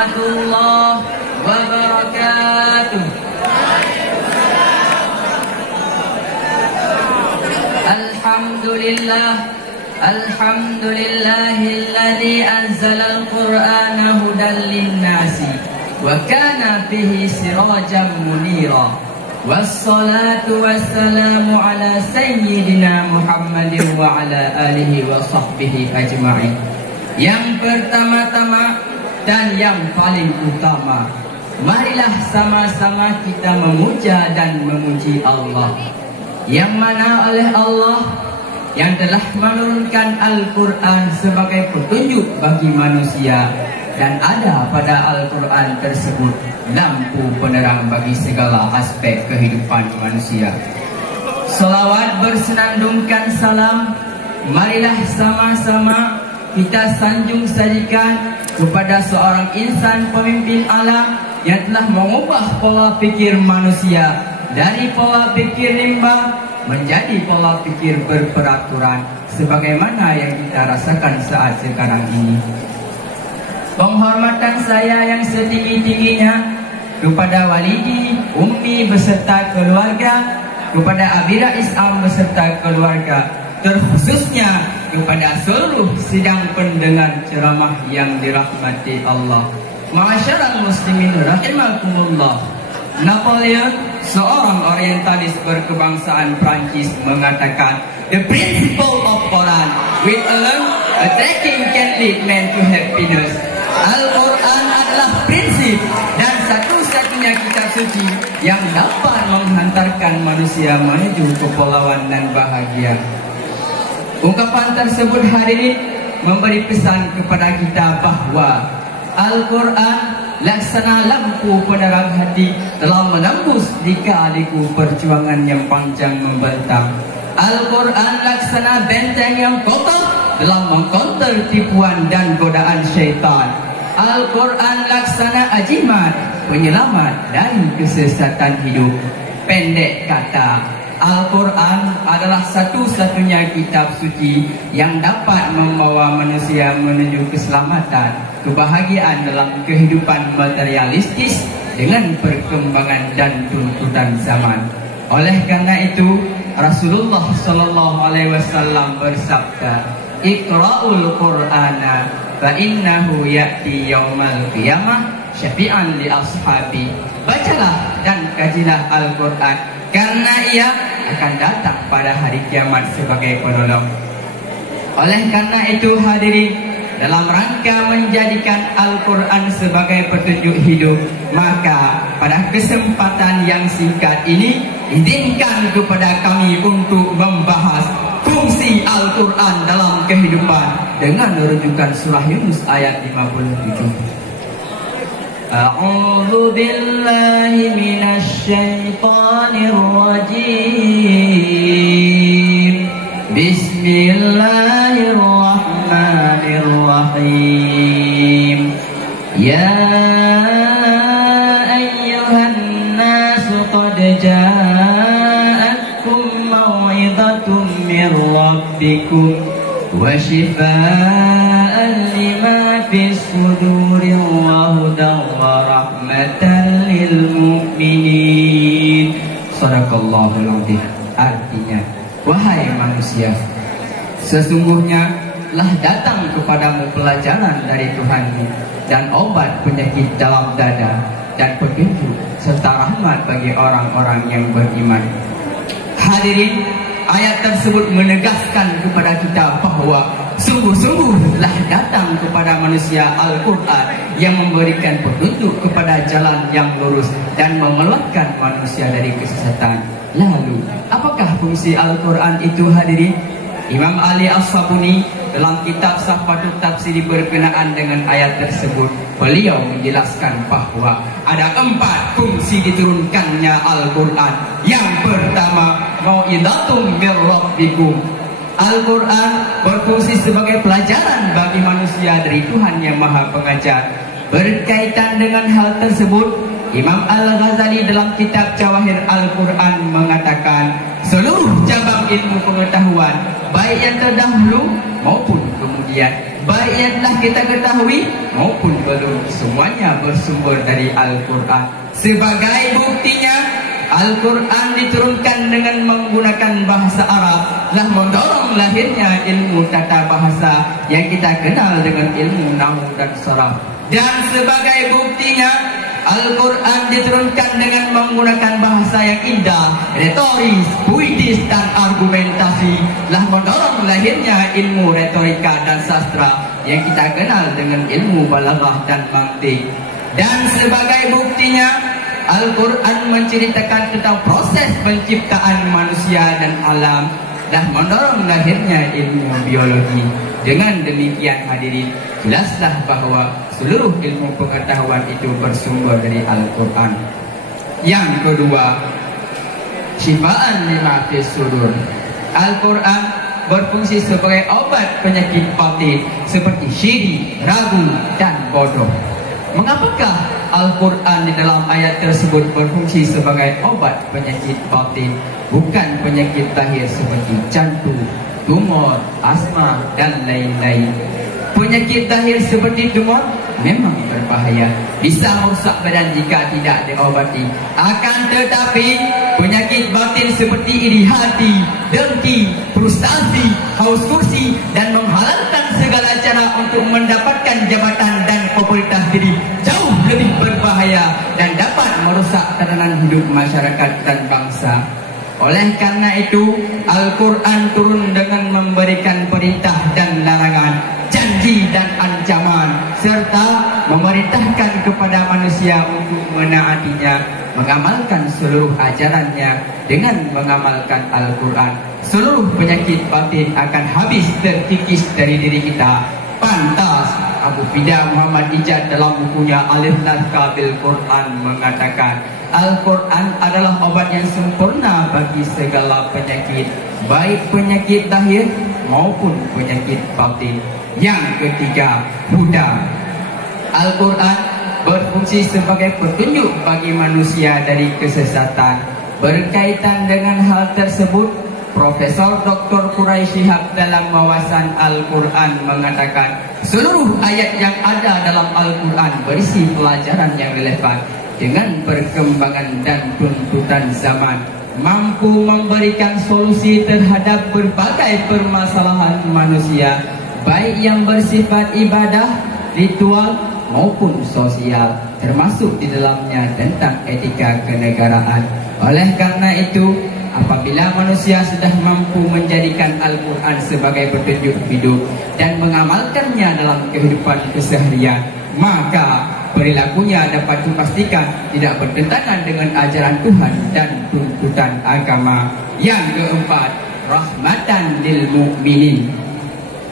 warahmatullahi wabarakatuh. Alhamdulillahilladzi anzalal qur'ana hudan linnasi wa kana bihi sirajan munira. Wassalatu wassalamu ala sayyidina Muhammadin wa ala alihi wa sahbihi ajma'in. Yang pertama-tama dan yang paling utama, marilah sama-sama kita memuja dan memuji Allah, yang mana oleh Allah yang telah menurunkan Al-Quran sebagai petunjuk bagi manusia, dan ada pada Al-Quran tersebut lampu penerang bagi segala aspek kehidupan manusia. Salawat bersenandungkan salam, marilah sama-sama kita sanjung sajikan kepada seorang insan pemimpin alam yang telah mengubah pola pikir manusia dari pola pikir limbah menjadi pola pikir berperaturan sebagaimana yang kita rasakan saat sekarang ini. Penghormatan saya yang setinggi-tingginya kepada walidi, ummi beserta keluarga, kepada Abira Isam beserta keluarga, terkhususnya kepada seluruh sidang pendengar ceramah yang dirahmati Allah. Ma'asyiral muslimin rahimakumullah. Napoleon, seorang orientalis berkebangsaan Prancis, mengatakan, "The principle of Quran with alone attacking can lead man to happiness." Al-Quran adalah prinsip dan satu-satunya kitab suci yang dapat menghantarkan manusia menuju kepulauan dan bahagia. Ungkapan tersebut hadirin memberi pesan kepada kita bahawa Al-Quran laksana lampu penerang hati telah menembus lika-liku perjuangan yang panjang membentang. Al-Quran laksana benteng yang kokoh dalam mengkonter tipuan dan godaan syaitan. Al-Quran laksana ajimat penyelamat dari kesesatan hidup. Pendek kata, Al-Quran adalah satu-satunya kitab suci yang dapat membawa manusia menuju keselamatan, kebahagiaan dalam kehidupan materialistis dengan perkembangan dan tuntutan zaman. Oleh karena itu, Rasulullah sallallahu alaihi wasallam bersabda, "Iqra'ul Qur'ana fa innahu ya'ti yaumal qiyamah syafi'an li ashabi." Bacalah dan kajilah Al-Quran karena ia akan datang pada hari kiamat sebagai penolong. Oleh karena itu hadirin, dalam rangka menjadikan Al-Quran sebagai petunjuk hidup, maka pada kesempatan yang singkat ini izinkan kepada kami untuk membahas fungsi Al-Quran dalam kehidupan dengan rujukan surah Yunus ayat 57. A'udzu billahi minasy syaithanir rajim. Bismillahirrahmanirrahim. Ya ayyuhan nasu qad ja'atkum mau'izatun min rabbikum wa shifaa'an lima fis suduri wa hudan wa rahmatan lil mu'minin. Shadaqallahul adzim. Artinya, wahai manusia, sesungguhnya telah datang kepadamu pelajaran dari Tuhanmu dan obat penyakit dalam dada dan petunjuk serta rahmat bagi orang-orang yang beriman. Hadirin, ayat tersebut menegaskan kepada kita bahawa sungguh-sungguh telah datang kepada manusia Al-Quran yang memberikan petunjuk kepada jalan yang lurus dan mengeluarkan manusia dari kesesatan. Lalu, apakah fungsi Al-Quran itu hadirin? Imam Ali As-Sabuni dalam kitab Sahfatut Tafsir berkenaan dengan ayat tersebut, beliau menjelaskan bahawa ada 4 fungsi diturunkannya Al-Quran. Yang pertama, mau'izatum mir rabbikum. Al-Quran berfungsi sebagai pelajaran bagi manusia dari Tuhan yang Maha Pengajar. Berkaitan dengan hal tersebut, Imam Al-Ghazali dalam kitab Jawahir Al-Quran mengatakan, seluruh cabang ilmu pengetahuan, baik yang terdahulu maupun kemudian sekalian, baik yang telah kita ketahui maupun belum, semuanya bersumber dari Al-Quran. Sebagai buktinya, Al-Quran diturunkan dengan menggunakan bahasa Arab, telah mendorong lahirnya ilmu tata bahasa yang kita kenal dengan ilmu nahwu dan saraf. Dan sebagai buktinya, Al-Quran diturunkan dengan menggunakan bahasa yang indah, retoris, puitis, dan argumentasi, telah mendorong lahirnya ilmu retorika dan sastra yang kita kenal dengan ilmu balaghah dan mantik. Dan sebagai buktinya, Al-Quran menceritakan tentang proses penciptaan manusia dan alam, dah mendorong lahirnya ilmu biologi. Dengan demikian hadirin, jelaslah bahawa seluruh ilmu pengetahuan itu bersumber dari Al-Quran. Yang kedua, syifaan lima fis sudur. Al-Quran berfungsi sebagai obat penyakit batin seperti syirik, ragu, dan bodoh. Mengapakah Al-Quran di dalam ayat tersebut berfungsi sebagai obat penyakit batin, bukan penyakit lahir seperti jantung, tumor, asma, dan lain-lain? Penyakit lahir seperti tumor memang berbahaya, bisa merusak badan jika tidak diobati. Akan tetapi penyakit batin seperti iri hati, dengki, frustasi, haus kursi, dan menghalalkan segala cara untuk mendapatkan jabatan dan popularitas diri jauh lebih berbahaya dan dapat merusak tatanan hidup masyarakat dan bangsa. Oleh karena itu, Al-Quran turun dengan memberikan perintah dan larangan, janji dan ancaman, serta memerintahkan kepada manusia untuk menaatinya, mengamalkan seluruh ajarannya. Dengan mengamalkan Al-Quran, seluruh penyakit batin akan habis terkikis dari diri kita. Pantas Abu Fida Muhammad Ijad dalam bukunya Alif Nazka bil Quran mengatakan, Al-Quran adalah obat yang sempurna bagi segala penyakit, baik penyakit lahir maupun penyakit batin. Yang ketiga, huda. Al-Quran berfungsi sebagai petunjuk bagi manusia dari kesesatan. Berkaitan dengan hal tersebut, Profesor Dr. Quraisy Shihab dalam wawasan Al-Quran mengatakan, seluruh ayat yang ada dalam Al-Quran berisi pelajaran yang relevan dengan perkembangan dan tuntutan zaman, mampu memberikan solusi terhadap berbagai permasalahan manusia, baik yang bersifat ibadah, ritual maupun sosial, termasuk di dalamnya tentang etika kenegaraan. Oleh karena itu, apabila manusia sudah mampu menjadikan Al-Quran sebagai petunjuk hidup dan mengamalkannya dalam kehidupan keseharian, maka perilakunya dapat dipastikan tidak bertentangan dengan ajaran Tuhan dan tuntutan agama. Yang keempat, rahmatan lil mu'minin.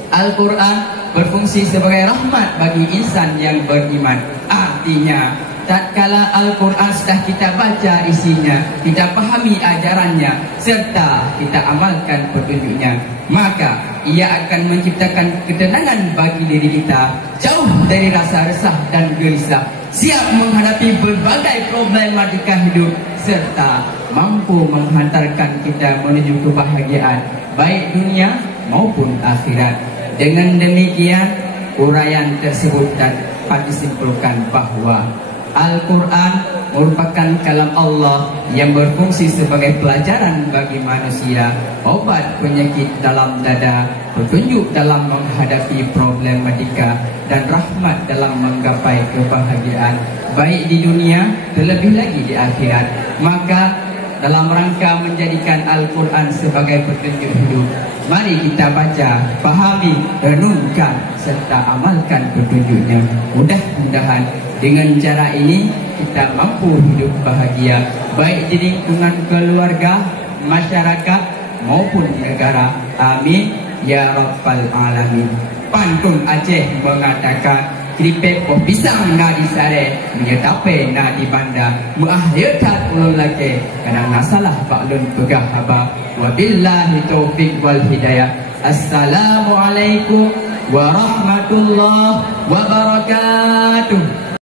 Al-Quran berfungsi sebagai rahmat bagi insan yang beriman. Artinya, tatkala Al-Quran sudah kita baca isinya, kita pahami ajarannya, serta kita amalkan petunjuknya, maka ia akan menciptakan ketenangan bagi diri kita, jauh dari rasa resah dan gelisah, siap menghadapi berbagai problematika hidup, serta mampu menghantarkan kita menuju kebahagiaan, baik dunia maupun akhirat. Dengan demikian, uraian tersebut dapat disimpulkan bahwa Al-Quran merupakan kalam Allah yang berfungsi sebagai pelajaran bagi manusia, obat penyakit dalam dada, petunjuk dalam menghadapi problematika, dan rahmat dalam menggapai kebahagiaan, baik di dunia terlebih lagi di akhirat. Maka dalam rangka menjadikan Al-Quran sebagai petunjuk hidup, mari kita baca, pahami, renungkan, serta amalkan petunjuknya. Mudah-mudahan dengan cara ini kita mampu hidup bahagia, baik di lingkungan keluarga, masyarakat maupun negara. Amin ya rabbal alamin. Pantun Aceh mengatakan, keripik po pisang na disare, menyetape na dibanda, muakhirkan ulun laki, kadang nasalah baklun pegah haba. Wabillahi taufiq wal hidayah. Assalamualaikum warahmatullahi wabarakatuh.